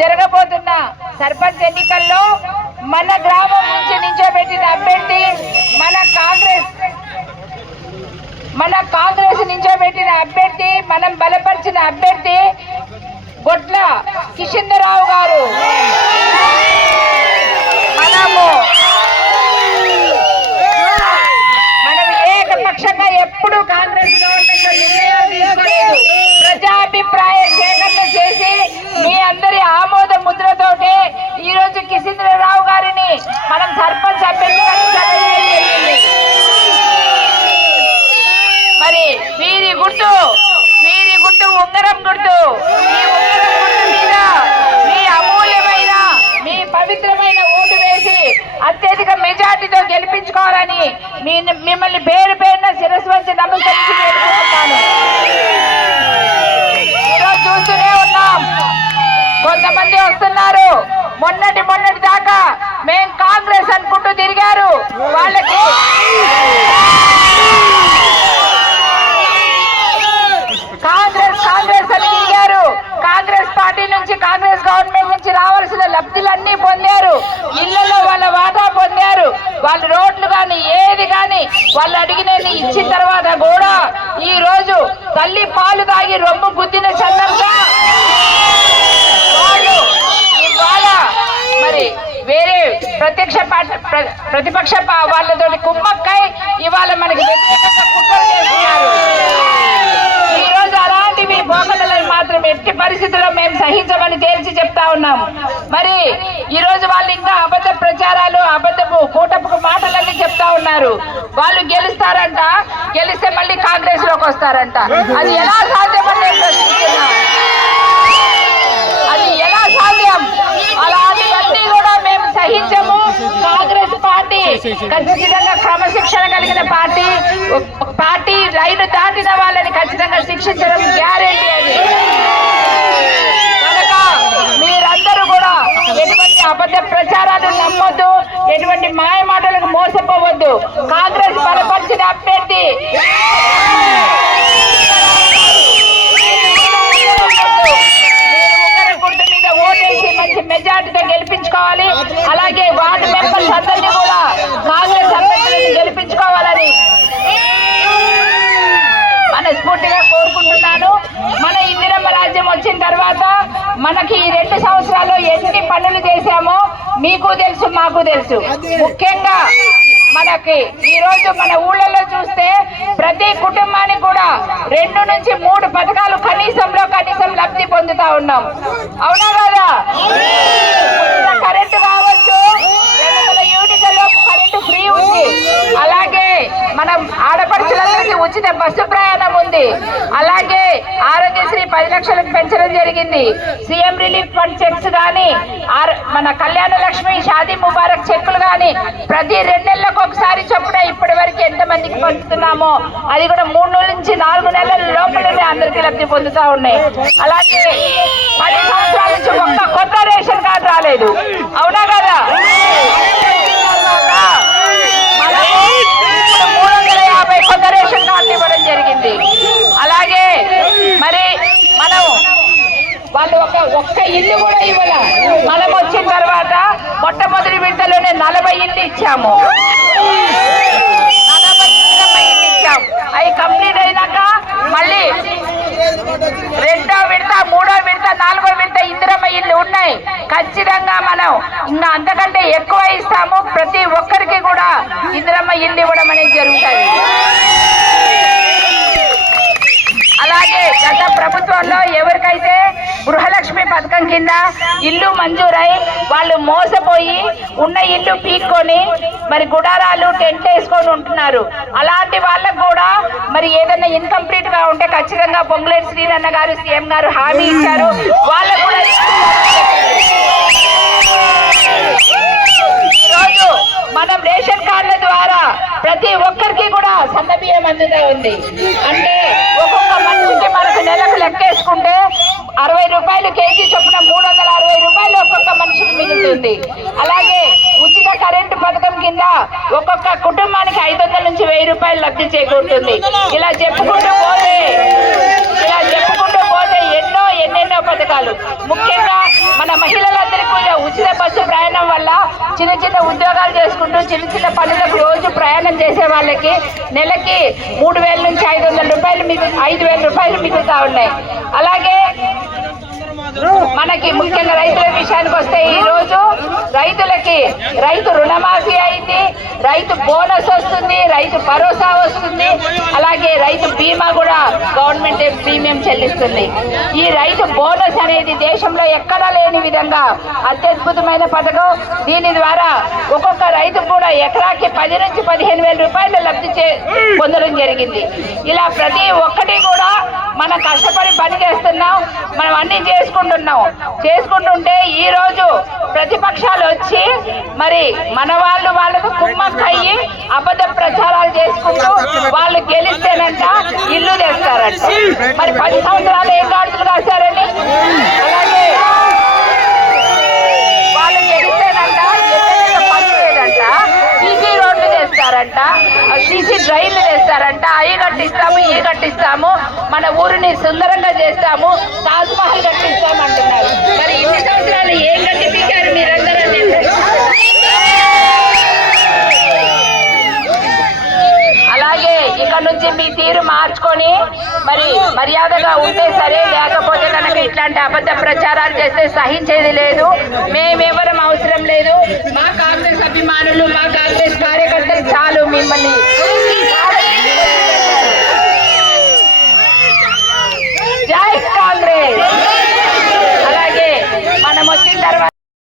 జరగబోతున్న సర్పంచ్ ఎన్నికల్లో మన గ్రామం నుంచి నించోబెట్టిన అభ్యర్థి మన కాంగ్రెస్ మన కాంగ్రెస్ నించోబెట్టిన అభ్యర్థి మనం బలపరిచిన అభ్యర్థి గొడ్ల కిషన్రావు గారు. మనము మనం ఏకపక్షంగా ఎప్పుడు కాంగ్రెస్ గవర్నమెంట్ ప్రజాభిప్రాయం తీసుకోలేదు. మెజార్టీతో మీ మిమ్మల్ని పేరు పేరున శిరస్సు వచ్చి నమస్కరించి వేడుకుంటున్నాను ఈరోజు చూస్తూనే ఉన్నాం. కొంతమంది వస్తున్నారు. మొన్నటి మొన్నటి దాకా మేం కాంగ్రెస్ అనుకుంటూ తిరిగారు. వాళ్ళకి కాంగ్రెస్ కాంగ్రెస్ అని తిరిగారు. కాంగ్రెస్ పార్టీ నుంచి కాంగ్రెస్ గవర్నమెంట్ నుంచి రావాల్సిన లబ్ధులన్నీ పొంది ఇళ్ళలో వాళ్ళ వాటా పొందారు వాళ్ళు రోడ్లు కానీ ఏది కానీ వాళ్ళు అడిగినది ఇచ్చిన తర్వాత కూడా ఈ రోజు తల్లి పాలు తాగి రొమ్ము గుద్దిన సందర్భంగా వాళ్ళు ఇవాళ మరి వేరే ప్రత్యక్ష ప్రతిపక్ష వాళ్ళతో కుమ్మక్కై ఇవాళ మనకి పరిస్థితుల్లో మేము సహించమని తేల్చి చెప్తా ఉన్నాం. మరి ఈ రోజు వాళ్ళు ఇంకా అబద్ధ ప్రచారాలు అబద్ధపు కూటపు మాటలన్నీ చెప్తా ఉన్నారు. వాళ్ళు గెలుస్తారంట గెలిస్తే మళ్ళీ కాంగ్రెస్లోకి వస్తారంట. అది ఎలా సాధ్యమని నేను ప్రశ్నిస్తున్నా. అది ఎలా సాధ్యం? అలాంటివన్నీ కూడా మేము సహించము. కాంగ్రెస్ పార్టీ ఖచ్చితంగా క్రమశిక్షణ కలిగిన పార్టీ. పార్టీ లైన్ దాటిన వాళ్ళని ఖచ్చితంగా శిక్షించడం గ్యారెంటీ అది కనుక మీరందరూ కూడా ఎటువంటి అబద్ధ ప్రచారాలు నమ్మొద్దు. ఎటువంటి మాయ మాటలకు మోసపోవద్దు. కాంగ్రెస్ బలపరిచిన అభ్యర్థి. మీద మంచి మెజార్టీతో గెలిపించుకోవాలి. అలాగే వార్డు మెంబర్స్ అందరినీ కూడా కాంగ్రెస్ అభ్యర్థులను గెలిపించుకోవాలని మనస్ఫూర్తిగా కోరుకుంటున్నాను. మన ఇందిరమ్మ రాజ్యం వచ్చిన తర్వాత మనకి ఈ రెండు సంవత్సరాలు ఎన్ని పనులు చేశామో మీకు తెలుసు మాకు తెలుసు. ముఖ్యంగా మనకి ఈ రోజు మన ఊళ్ళలో చూస్తే ప్రతి కుటుంబానికి కూడా రెండు నుంచి మూడు పథకాలు కనీసంలో కనీసం లబ్ధి పొందుతా ఉన్నాం. అవునా కదా? కరెంటు కావచ్చు యూనిట్లలో కరెంటు ఫ్రీ ఉంది. అలాగే మనం ఆడపడుచులందరికీ ఉచిత బస్సు ప్రయాణం ఉంది. పది లక్షలకు పెంచడం జరిగింది. సీఎం రిలీఫ్ ఫండ్ చెక్స్ కానీ మన కళ్యాణ లక్ష్మి షాదీ ముబారక్ చెక్కులు కానీ ప్రతి రెండు నెలలకు ఒకసారి చొప్పున ఇప్పటి వరకు ఎంత మందికి పంచుతున్నామో అది కూడా మూడు నెలల నుంచి నాలుగు నెలల లోపలనే అందరికీ లబ్ధి పొందుతా ఉన్నాయి. అలాగే పది సంవత్సరాల నుంచి ఒక్క కొత్త రేషన్ కార్డు రాలేదు. అవునా కదా మనకు ఇప్పుడు మూడు వందల యాభై కొత్త రేషన్ కార్డులు ఇవ్వడం జరిగింది అలాగే మరి మనం వాళ్ళు ఒక ఒక్క ఇల్లు కూడా ఇవ్వాల మనం వచ్చిన తర్వాత మొట్టమొదటి విడతలోనే నలభై ఇల్లు ఇచ్చాము నలభై ఇల్లు అవి కంప్లీట్ అయినాక మళ్ళీ రెండో విడత మూడో విడత నాలుగో విడత ఇందిరమ్మ ఇల్లు ఉన్నాయి. ఖచ్చితంగా మనం ఇంకా అంతకంటే ఎక్కువ ఇస్తాము. ప్రతి ఒక్కరికి కూడా ఇందిరమ్మ ఇల్లు ఇవ్వడం అనేది జరుగుతుంది. అలాగే గత ప్రభుత్వంలో ఎవరికైతే గృహలక్ష్మి పథకం కింద ఇల్లు మంజూరై వాళ్ళు మోసపోయి ఉన్న ఇల్లు పీక్కొని మరి గుడారాలు టెంట్ వేసుకొని ఉంటున్నారు. అలాంటి వాళ్ళకు కూడా మరి ఏదైనా ఇన్కంప్లీట్గా ఉంటే ఖచ్చితంగా పొంగులేటి శ్రీనన్న గారు సీఎం గారు హామీ ఇచ్చారు. వాళ్ళకు కూడా ఈరోజు మనం రేషన్ కార్డుల ద్వారా ప్రతి ఒక్కరికి కూడా సన్న బియ్యం అందుతా ఉంది. అంటే మనకు నెలకు లెక్కేసుకుంటే అరవై రూపాయలు కేజీ చొప్పున మూడు వందల అరవై రూపాయలు ఒక్కొక్క మనిషికి మిగులుతుంది. అలాగే ఉచిత కరెంటు పథకం కింద ఒక్కొక్క కుటుంబానికి ఐదు వందల నుంచి వెయ్యి రూపాయలు లబ్ధి చేకూరుతుంది. ఇలా చెప్పుకుంటూ పోతే ఇలా చెప్పుకుంటూ పోతే ఎన్నో ఎన్నెన్నో పథకాలు. ముఖ్యంగా మన మహిళలందరికీ కూడా ఉచిత బస్సు ప్రయాణం వల్ల చిన్న చిన్న ఉద్యోగాలు చేసుకుంటూ చిన్న చిన్న పనులు చేసే వాళ్ళకి నెలకి మూడు వేల నుంచి ఐదు వందల రూపాయలు మిగు ఐదు వేల రూపాయలు మిగులుతా ఉన్నాయి. అలాగే మనకి ముఖ్యంగా రైతుల విషయానికి వస్తే ఈ రోజు రైతులకి రైతు రుణమాఫీ అయింది రైతు బోనస్ వస్తుంది రైతు భరోసా వస్తుంది అలాగే రైతు బీమా కూడా గవర్నమెంట్ ప్రీమియం చెల్లిస్తుంది. ఈ రైతు బోనస్ అనేది దేశంలో ఎక్కడా లేని విధంగా అత్యద్భుతమైన పథకం. దీని ద్వారా ఒక్కొక్క రైతు కూడా ఎకరాకి పది నుంచి పదిహేను వేల రూపాయలు లబ్ధి చే పొందడం జరిగింది. ఇలా ప్రతి ఒక్కటి కూడా మనం కష్టపడి పని చేస్తున్నాం మనం అన్ని చేసుకుంటాం చేసుకుంటున్నాం. చేసుకుంటుంటే ఈ రోజు ప్రతిపక్షాలు వచ్చి మరి మన వాళ్ళు వాళ్ళకు కుమ్మక్కయ్యి అబద్ధ ప్రచారాలు చేసుకుంటూ వాళ్ళు గెలిస్తేనంట ఇల్లు తెస్తారంట. మరి పది సంవత్సరాలు ఏం గాడుతులు కాస్తారని అలాగే వాళ్ళు గెలిస్తేనంట ఎక్కడైనా పని లేదంట సీసీ రోడ్లు తెస్తారంట సీసీ డ్రైన్లు తెస్తారంట అవి కట్టిస్తాము ఈ కట్టిస్తాము? మన ఊరిని సుందరంగా చేస్తాము తాజ్ మహల్ కట్టిస్తాము అంటున్నారు మరి ఇన్ని సంవత్సరాలు ఏం కట్టి పీకారు మీరందరూ అలాగే ఇక నుంచి మీ తీరు మార్చుకొని మరి మర్యాదగా ఉంటే సరే లేకపోతే కనుక ఇట్లాంటి అబద్ధ ప్రచారాలు చేస్తే సహించేది లేదు. మేమెవరం అవసరం లేదు. మా కాంగ్రెస్ అభిమానులు